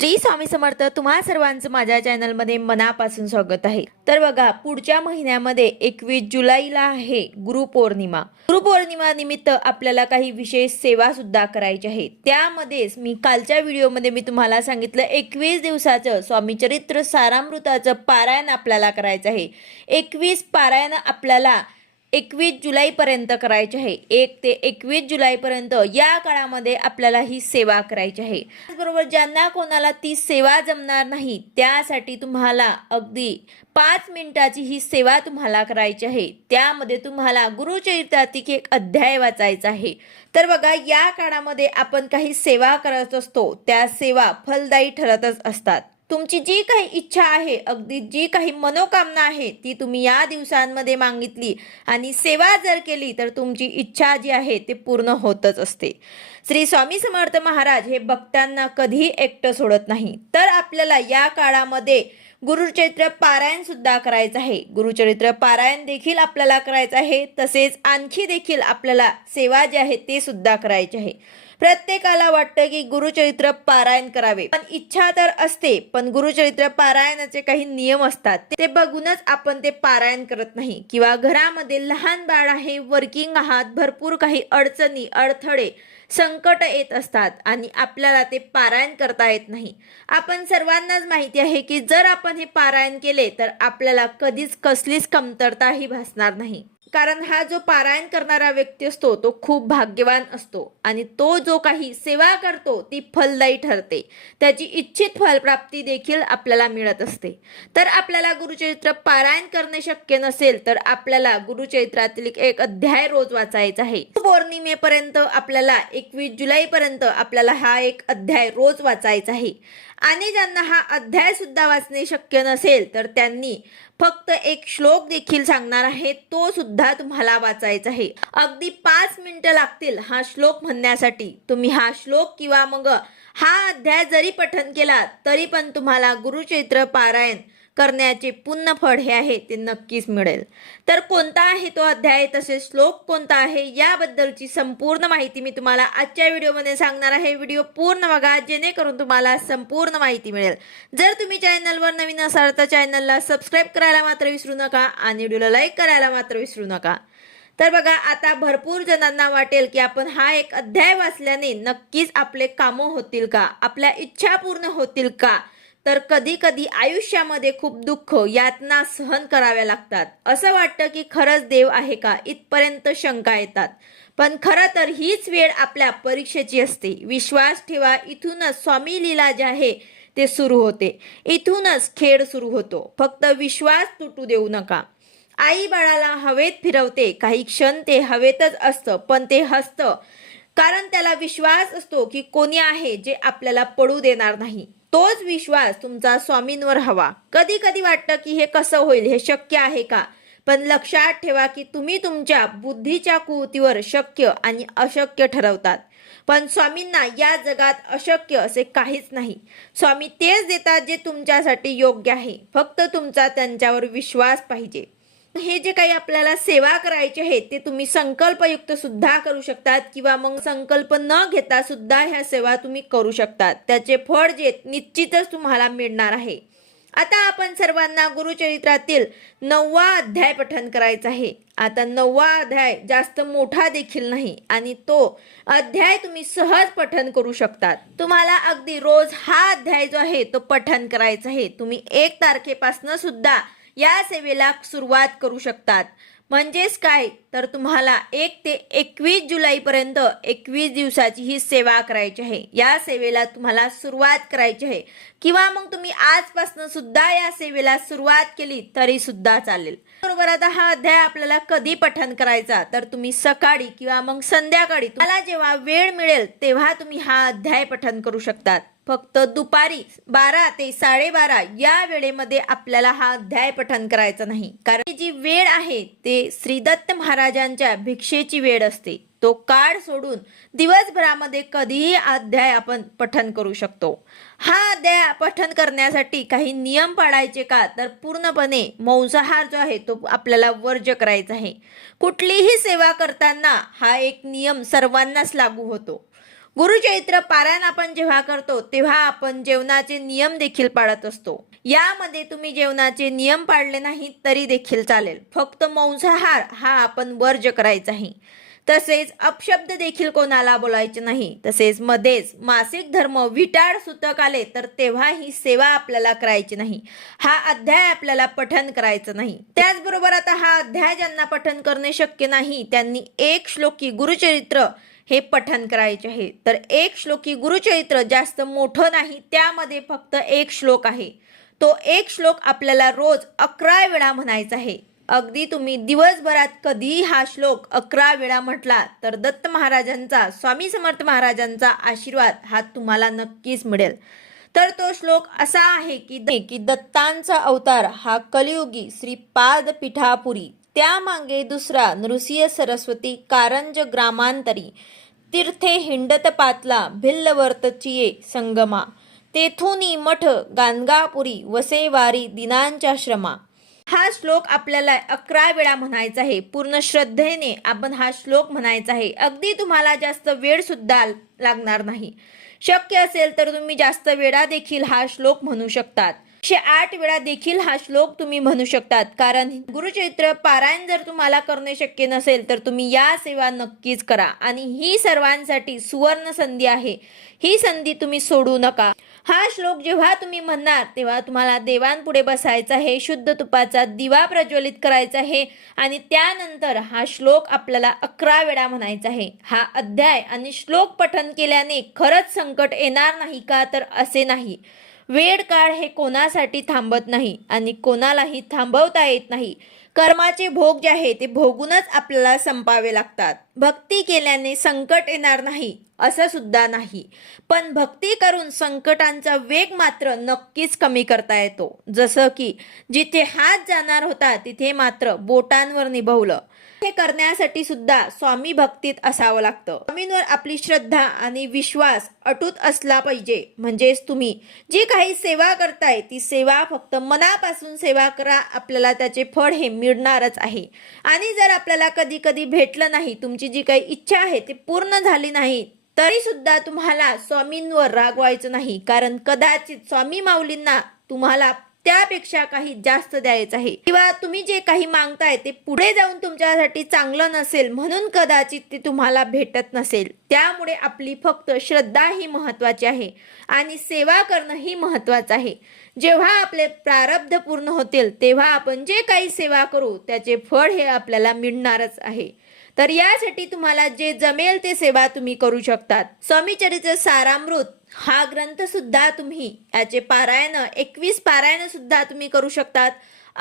श्री स्वामी समर्थ तुम्हा सर्वांचं माझ्या चॅनलमध्ये मनापासून स्वागत आहे तर बघा पुढच्या महिन्यामध्ये एकवीस जुलैला आहे गुरुपौर्णिमा पौर्णिमा निमित्त आपल्याला काही विशेष सेवा सुद्धा करायची आहे त्यामध्येच मी कालच्या व्हिडिओमध्ये मी तुम्हाला सांगितलं एकवीस दिवसाचं स्वामी चरित्र सारामृताचं पारायण आपल्याला करायचं आहे एकवीस पारायण आपल्याला एकवीस जुलैपर्यंत करायची आहे एक ते एकवीस जुलैपर्यंत या काळामध्ये आपल्याला ही सेवा करायची आहे त्याचबरोबर ज्यांना कोणाला ती सेवा जमणार नाही त्यासाठी तुम्हाला अगदी पाच मिनिटाची ही सेवा तुम्हाला करायची आहे त्यामध्ये तुम्हाला गुरुचरित्रातील एक अध्याय वाचायचा आहे तर बघा या काळामध्ये आपण काही सेवा करत असतो त्या सेवा फलदायी ठरतच असतात तुमची जी काही इच्छा आहे अगदी जी काही मनोकामना आहे ती तुम्ही या दिवसांमध्ये मागितली आणि सेवा जर केली तर तुमची इच्छा जी आहे ते पूर्ण होतच असते श्री स्वामी समर्थ महाराज हे भक्तांना कधी एकटं सोडत नाही तर आपल्याला या काळामध्ये गुरुचरित्र पारायण सुद्धा करायचं आहे गुरुचरित्र पारायण देखील आपल्याला करायचं आहे तसेच आणखी देखील आपल्याला सेवा जी आहे ते सुद्धा करायची आहे प्रत्येकाला वाटतं की गुरुचरित्र पारायण करावे पण इच्छा तर असते पण गुरुचरित्र पारायणाचे काही नियम असतात ते बघूनच आपण ते पारायण करत नाही किंवा घरामध्ये लहान बाळ आहे वर्किंग आहात भरपूर काही अडचणी अडथळे संकट येत असतात आणि आपल्याला ते पारायण करता येत नाही आपण सर्वांनाच माहिती आहे की जर आपण हे पारायण केले तर आपल्याला कधीच कसलीच कमतरताही भासणार नाही कारण हा जो पारायण करणारा व्यक्ती असतो तो खूप भाग्यवान असतो आणि तो जो काही सेवा करतो ती फलदायी ठरते त्याची इच्छित फलप्राप्ती देखील आपल्याला मिळत असते तर आपल्याला गुरुचरित्र पारायण करणे शक्य नसेल तर आपल्याला गुरुचरित्रातील एक अध्याय रोज वाचायचा आहे पौर्णिमेपर्यंत आपल्याला एकवीस जुलैपर्यंत आपल्याला हा एक अध्याय रोज वाचायचा आहे आणि ज्यांना हा अध्याय सुद्धा वाचणे शक्य नसेल तर त्यांनी फक्त एक श्लोक देखील सांगणार आहे तो सुद्धा तुम्हाला वाचायचा आहे अगदी पाच मिनिटं लागतील हा श्लोक म्हणण्यासाठी तुम्ही हा श्लोक किंवा मग हा अध्याय जरी पठन केला तरी पण तुम्हाला गुरुचैत्र पारायण करण्याचे पूर्ण फळ हे आहे ते नक्कीच मिळेल तर कोणता आहे तो अध्याय तसे श्लोक कोणता आहे याबद्दलची संपूर्ण माहिती मी तुम्हाला आजच्या व्हिडिओमध्ये सांगणार आहे व्हिडिओ पूर्ण बघा जेणेकरून तुम्हाला संपूर्ण माहिती मिळेल जर तुम्ही चॅनलवर नवीन असाल तर चॅनलला सबस्क्राईब करायला मात्र विसरू नका आणि व्हिडिओला लाईक करायला मात्र विसरू नका तर बघा आता भरपूर जणांना वाटेल की आपण हा एक अध्याय वाचल्याने नक्कीच आपले कामं होतील का आपल्या इच्छा पूर्ण होतील का तर कधी कधी आयुष्यामध्ये खूप दुःख यातना सहन कराव्या लागतात असं वाटतं की खरंच देव आहे का इथपर्यंत शंका येतात पण खरं तर हीच वेळ आपल्या परीक्षेची असते विश्वास ठेवा इथूनच स्वामी लीला जे आहे ते सुरू होते इथूनच खेळ सुरू होतो फक्त विश्वास तुटू देऊ नका आई बाळाला हवेत फिरवते काही क्षण ते हवेतच असतं पण ते हसतं कारण त्याला विश्वास असतो की कोणी आहे जे आपल्याला पडू देणार नाही तोच विश्वास तुमचा स्वामींवर हवा कधी कधी वाटतं की हे कसं होईल हे शक्य आहे का पण लक्षात ठेवा की तुम्ही तुमच्या बुद्धीच्या कुवतीवर शक्य आणि अशक्य ठरवतात पण स्वामींना या जगात अशक्य असे काहीच नाही स्वामी तेच देतात जे तुमच्यासाठी योग्य आहे फक्त तुमचा त्यांच्यावर विश्वास पाहिजे हे जे काही आपल्याला सेवा करायचे आहेत ते तुम्ही संकल्पयुक्त सुद्धा करू शकतात किंवा मग संकल्प न घेता सुद्धा ह्या सेवा तुम्ही करू शकतात त्याचे फळ जे निश्चितच तुम्हाला मिळणार आहे आता आपण सर्वांना गुरुचरित्रातील नववा अध्याय पठन करायचा आहे आता नववा अध्याय जास्त मोठा देखील नाही आणि तो अध्याय तुम्ही सहज पठन करू शकतात तुम्हाला अगदी रोज हा अध्याय जो आहे तो पठन करायचा आहे तुम्ही एक तारखेपासून सुद्धा या सेवेला सुरुवात करू शकतात म्हणजेच काय तर तुम्हाला एक ते एकवीस जुलैपर्यंत एकवीस दिवसाची ही सेवा करायची आहे या सेवेला तुम्हाला सुरुवात करायची आहे किंवा मग तुम्ही आजपासून सुद्धा या सेवेला सुरुवात केली तरी सुद्धा चालेल बरोबर आता हा अध्याय आपल्याला कधी पठन करायचा तर तुम्ही सकाळी किंवा मग संध्याकाळी तुम्हाला जेव्हा वेळ मिळेल तेव्हा तुम्ही हा अध्याय पठन करू शकतात फक्त दुपारी बारा ते साडेबारा या वेळेमध्ये आपल्याला हा अध्याय पठन करायचा नाही कारण जी वेळ आहे ते श्रीदत्त महाराजांच्या भिक्षेची वेळ असते तो काळ सोडून दिवसभरामध्ये कधीही अध्याय आपण पठन करू शकतो हा अध्याय पठन करण्यासाठी काही नियम पाळायचे का तर पूर्णपणे मांसाहार जो आहे तो आपल्याला वर्ज्य करायचा आहे कुठलीही सेवा करताना हा एक नियम सर्वांनाच लागू होतो गुरुचरित्र पारायण आपण जेव्हा करतो तेव्हा आपण जेवणाचे नियम देखील पाळत असतो यामध्ये तुम्ही जेवणाचे नियम पाळले नाही तरी देखील चालेल फक्त मांसाहार हा आपण वर्ज करायचा आहे तसेच अपशब्द देखील कोणाला बोलायचे नाही तसेच मध्येच मासिक धर्म विटाळ सुतक आले तर तेव्हा ही सेवा आपल्याला करायची नाही हा अध्याय आपल्याला पठन करायचं नाही त्याचबरोबर आता हा अध्याय ज्यांना पठन करणे शक्य नाही त्यांनी एक श्लोकी गुरुचरित्र हे पठन करायचे आहे तर एक श्लोकी गुरुचरित्र जास्त मोठं नाही त्यामध्ये फक्त एक श्लोक आहे तो एक श्लोक आपल्याला रोज अकरा वेळा म्हणायचा आहे अगदी तुम्ही दिवसभरात कधीही हा श्लोक अकरा वेळा म्हटला तर दत्त महाराजांचा स्वामी समर्थ महाराजांचा आशीर्वाद हा तुम्हाला नक्कीच मिळेल तर तो श्लोक असा आहे की की दत्तांचा अवतार हा कलियुगी श्री पादपीठापुरी त्यामागे दुसरा नृसिंह सरस्वती कारंज ग्रामांतरी तीर्थे हिंडत पातला भिल्लवर्तचिये संगमा तेथुनी मठ गानगापुरी वसेवारी दिनांच्या श्रमा हा श्लोक आपल्याला अकरा वेळा म्हणायचा आहे पूर्ण श्रद्धेने आपण हा श्लोक म्हणायचा आहे अगदी तुम्हाला जास्त वेळ सुद्धा लागणार नाही शक्य असेल तर तुम्ही जास्त वेळा देखील हा श्लोक म्हणू शकतात एकशे आठ वेळा देखील हा श्लोक तुम्ही म्हणू शकतात कारण गुरुचरित्र पारायण जर तुम्हाला करणे शक्य नसेल तर तुम्ही या सेवा नक्कीच करा आणि ही सर्वांसाठी सुवर्ण संधी आहे ही संधी तुम्ही सोडू नका हा श्लोक जेव्हा तुम्ही म्हणणार तेव्हा तुम्हाला देवांपुढे बसायचा आहे शुद्ध तुपाचा दिवा प्रज्वलित करायचा आहे आणि त्यानंतर हा श्लोक आपल्याला अकरा वेळा म्हणायचा आहे हा अध्याय आणि श्लोक पठन केल्याने खरंच संकट येणार नाही का तर असे नाही वेळ काळ हे कोणासाठी थांबत नाही आणि कोणालाही थांबवता येत नाही कर्माचे भोग जे आहे ते भोगूनच आपल्याला संपावे लागतात भक्ती केल्याने संकट येणार नाही असं सुद्धा नाही पण भक्ती करून संकटांचा वेग मात्र नक्कीच कमी करता येतो जसं की जिथे हात जाणार होता तिथे मात्र बोटांवर निभवलं हे करण्यासाठी सुद्धा स्वामी भक्तीत असावं लागतं स्वामींवर आपली श्रद्धा आणि विश्वास अटूट असला पाहिजे म्हणजेच तुम्ही जी काही सेवा करताय ती सेवा फक्त मनापासून सेवा करा आपल्याला त्याचे फळ हे मिळणारच आहे आणि जर आपल्याला कधी कधी भेटलं नाही तुमची जी काही इच्छा आहे ती पूर्ण झाली नाही तरी सुद्धा तुम्हाला स्वामींवर रागवायचं नाही कारण कदाचित स्वामी माऊलींना तुम्हाला त्यापेक्षा काही जास्त द्यायचं आहे किंवा तुम्ही जे काही मागताय ते पुढे जाऊन तुमच्यासाठी चांगलं नसेल म्हणून कदाचित ते तुम्हाला भेटत नसेल त्यामुळे आपली फक्त श्रद्धा ही महत्वाची आहे आणि सेवा करणं ही महत्वाचं आहे जेव्हा आपले प्रारब्ध पूर्ण होतील तेव्हा आपण जे काही सेवा करू त्याचे फळ हे आपल्याला मिळणारच आहे तर यासाठी तुम्हाला जे जमेल ते सेवा तुम्ही करू शकतात चरित्र सारामृत हा ग्रंथ सुद्धा तुम्ही याचे पारायण एकवीस पारायण सुद्धा तुम्ही करू शकतात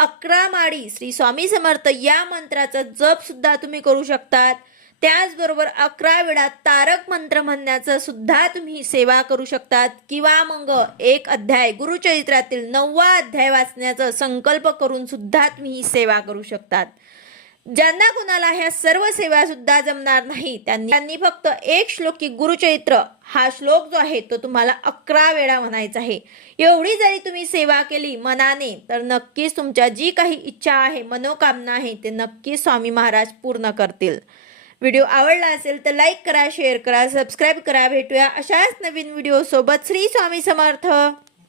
अकरा माळी श्री स्वामी समर्थ या मंत्राचा जप सुद्धा तुम्ही करू शकतात त्याचबरोबर अकरा वेळा तारक मंत्र म्हणण्याचं सुद्धा तुम्ही सेवा करू शकतात किंवा मग एक अध्याय गुरुचरित्रातील नववा अध्याय वाचण्याचा संकल्प करून सुद्धा तुम्ही सेवा करू शकतात ज्यांना कुणाला ह्या सर्व सेवा सुद्धा जमणार नाही त्यांनी फक्त एक श्लोक की गुरुचरित्र हा श्लोक जो आहे तो तुम्हाला अकरा वेळा म्हणायचा आहे एवढी जरी तुम्ही सेवा केली मनाने तर नक्कीच तुमच्या जी काही इच्छा आहे मनोकामना आहे ते नक्की स्वामी महाराज पूर्ण करतील व्हिडिओ आवडला असेल तर लाईक करा शेअर करा सबस्क्राईब करा भेटूया अशाच नवीन व्हिडिओ सोबत श्री स्वामी समर्थ